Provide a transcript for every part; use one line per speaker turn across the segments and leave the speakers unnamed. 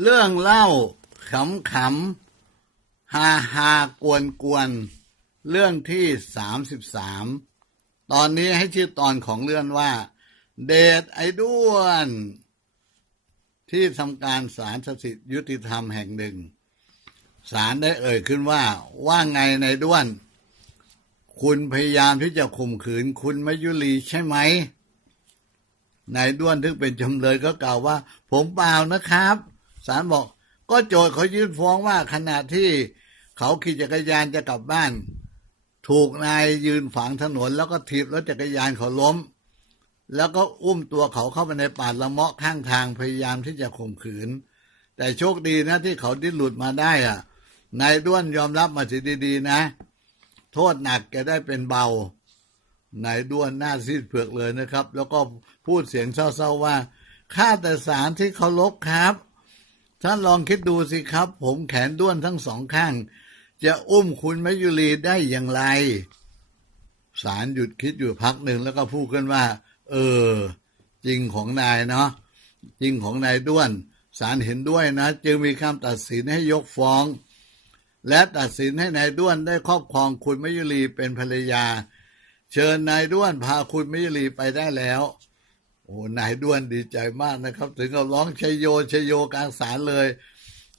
เรื่องเล่าขำขำฮาฮากวนกวน เรื่องที่สามสิบสามตอนนี้ให้ชื่อตอนของเรื่องว่า เดทไอ้ด้วน ที่ทำการศาลสถิตยุติธรรมแห่งหนึ่งศาลได้เอ่ยขึ้นว่า ว่าไงในด้วน คุณพยายามที่จะข่มขืนคุณมยุรีใช่ไหมนายด้วนที่เป็นจำเลยก็กล่าวว่า ผมเปล่านะครับ ศาลบอก ก็โจทย์เขายื่นฟ้องว่าขณะที่เขาขี่จักรยานจะกลับบ้าน ถูกนายยืนฝังถนน แล้วก็ถีบรถจักรยานเขาล้ม แล้วก็อุ้มตัวเขาเข้าไปในป่าละเมาะข้างทางพยายามที่จะข่มขืน แต่โชคดีนะที่เขาดิ้นหลุดมาได้อะนายด้วนยอมรับมาสิดีๆนะ โทษหนักแกได้เป็นเบานายด้วนหน้าซีดเผือกเลยนะครับ แล้วก็พูดเสียงเศร้าๆว่าข้าแต่สารที่เคารพครับ ท่านลองคิดดูสิครับ ผมแขนด้วนทั้งสองข้าง จะอุ้มคุณมยุรีได้อย่างไร สารหยุดคิดอยู่พักหนึ่งแล้วก็พูดขึ้นว่า เออ จริงของนายเนาะจริงของนายด้วนสารเห็นด้วยนะ จึงมีคำตัดสินให้ยกฟ้อง และตัดสินให้นายด้วนได้ครอบครองคุณมยุรีเป็นภรรยา เชิญนายด้วนพาคุณมยุรีไปได้แล้ว โอ้นายด้วนดีใจมากนะครับ ถึงกับร้องชัยโยชัยโยกลางศาลเลย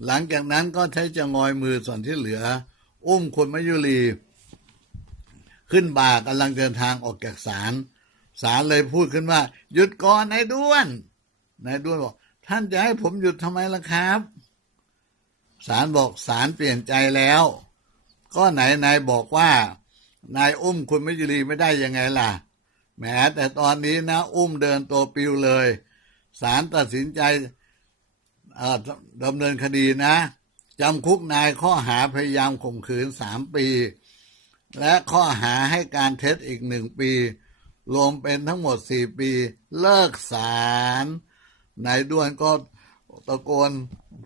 หลังจากนั้นก็ใช้จะงอยมือส่วนที่เหลือ อุ้มคุณมยุรี ขึ้นบ่ากำลังเดินทางออกจากศาลศาลเลยพูดขึ้นว่า หยุดก่อนนายด้วนนายด้วนบอก ท่านจะให้ผมหยุดทำไมล่ะครับศาลบอกศาลเปลี่ยนใจแล้ว ก็ไหนนายบอกว่า นายอุ้มคุณมยุรีไม่ได้ยังไงล่ะ แม้แต่ตอนนี้นะ อุ้มเดินตัวปิวเลยศาลตัดสินใจดำเนินคดีนะจำคุกนายข้อหาพยายามข่มขืนสามปี และข้อหาให้การเท็จอีกหนึ่งปี รวมเป็นทั้งหมดสี่ปี เลิกศาลนายด้วนก็ตะโกน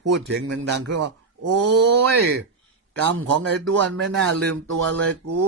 พูดเสียงดังๆขึ้นว่า โอ้ย กรรมของไอ้ด้วนไม่น่าลืมตัวเลยกู